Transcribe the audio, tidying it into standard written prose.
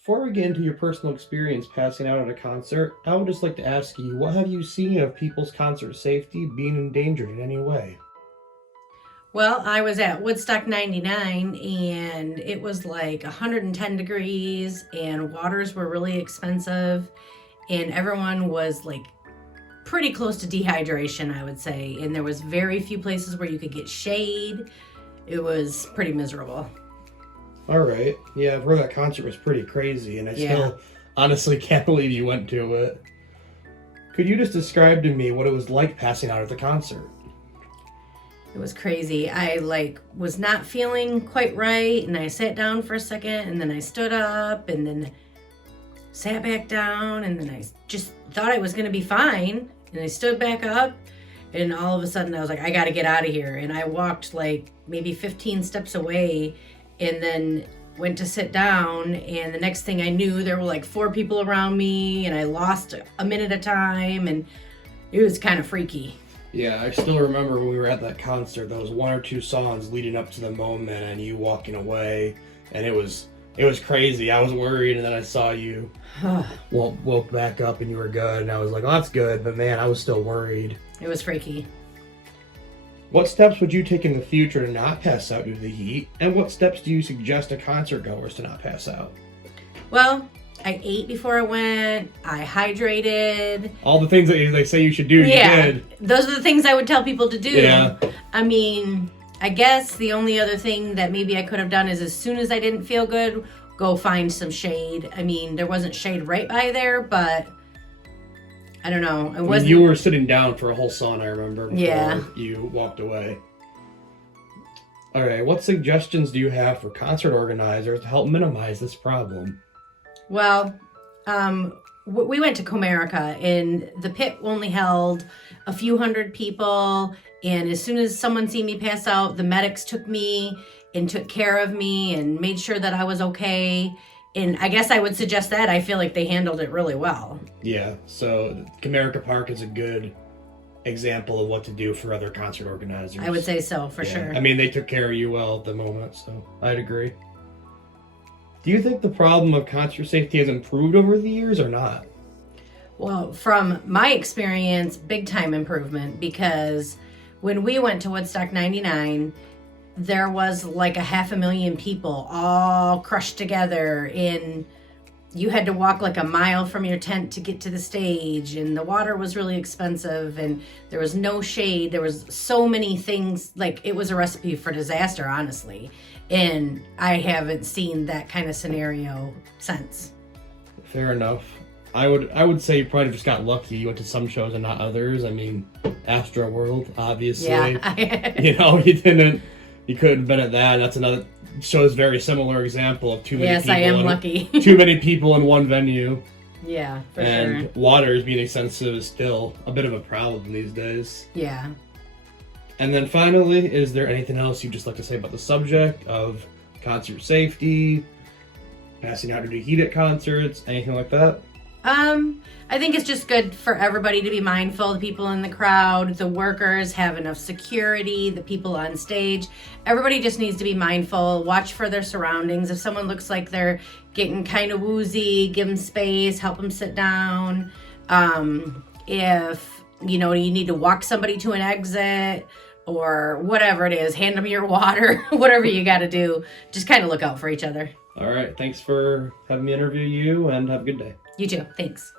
Before we get into your personal experience passing out at a concert, I would just like to ask you, what have you seen of people's concert safety being endangered in any way? Well, I was at Woodstock 99 and it was like 110 degrees and waters were really expensive and everyone was like pretty close to dehydration, I would say. And there was very few places where you could get shade. It was pretty miserable. All right. Yeah, I've heard that concert was pretty crazy, and I Yeah. still honestly can't believe you went to it. Could you just describe to me what it was like passing out at the concert? It was crazy. I like was not feeling quite right and I sat down for a second and then I stood up and then sat back down and then I just thought I was going to be fine and I stood back up and all of a sudden I was like I got to get out of here and I walked like maybe 15 steps away and then went to sit down and the next thing I knew there were like four people around me and I lost a minute of time and it was kind of freaky. Yeah, I still remember when we were at that concert, there was one or two songs leading up to the moment and you walking away, and it was crazy. I was worried, and then I saw you woke back up and you were good, and I was like, oh, that's good, but man, I was still worried. It was freaky. What steps would you take in the future to not pass out due to the heat, and what steps do you suggest to concert goers to not pass out? Well, I ate before I went. I hydrated. All the things that they say you should do, you did. Those are the things I would tell people to do. Yeah. I mean, I guess the only other thing that maybe I could have done is as soon as I didn't feel good, go find some shade. I mean, there wasn't shade right by there, but I don't know. It wasn't. You were sitting down for a whole song, I remember, before Yeah. you walked away. All right, what suggestions do you have for concert organizers to help minimize this problem? Well, we went to Comerica, and the pit only held a few hundred people. And as soon as someone seen me pass out, the medics took me and took care of me and made sure that I was okay. And I guess I would suggest that. I feel like they handled it really well. Yeah, so Comerica Park is a good example of what to do for other concert organizers. I would say so, for sure. I mean, they took care of you well at the moment, so I'd agree. Do you think the problem of concert safety has improved over the years or not? Well, from my experience, big time improvement, because when we went to Woodstock 99, there was like 500,000 people all crushed together, and you had to walk like a mile from your tent to get to the stage, and the water was really expensive, and there was no shade. There was so many things, like it was a recipe for disaster, honestly. And I haven't seen that kind of scenario since. Fair enough. I would say you probably just got lucky. You went to some shows and not others. I mean, Astro World, obviously. Yeah. You couldn't have been at that. That's another shows very similar example of too many Yes, people. I am lucky. Too many people in one venue. Yeah, for and sure. Waters being expensive is still a bit of a problem these days. Yeah. And then finally, is there anything else you'd just like to say about the subject of concert safety, passing out due to heat at concerts, anything like that? I think it's just good for everybody to be mindful. The people in the crowd, the workers, have enough security, the people on stage. Everybody just needs to be mindful, watch for their surroundings. If someone looks like they're getting kind of woozy, give them space, help them sit down. If, you need to walk somebody to an exit or whatever it is, hand them your water, whatever you got to do, just kind of look out for each other. All right. Thanks for having me interview you, and have a good day. You too. Thanks.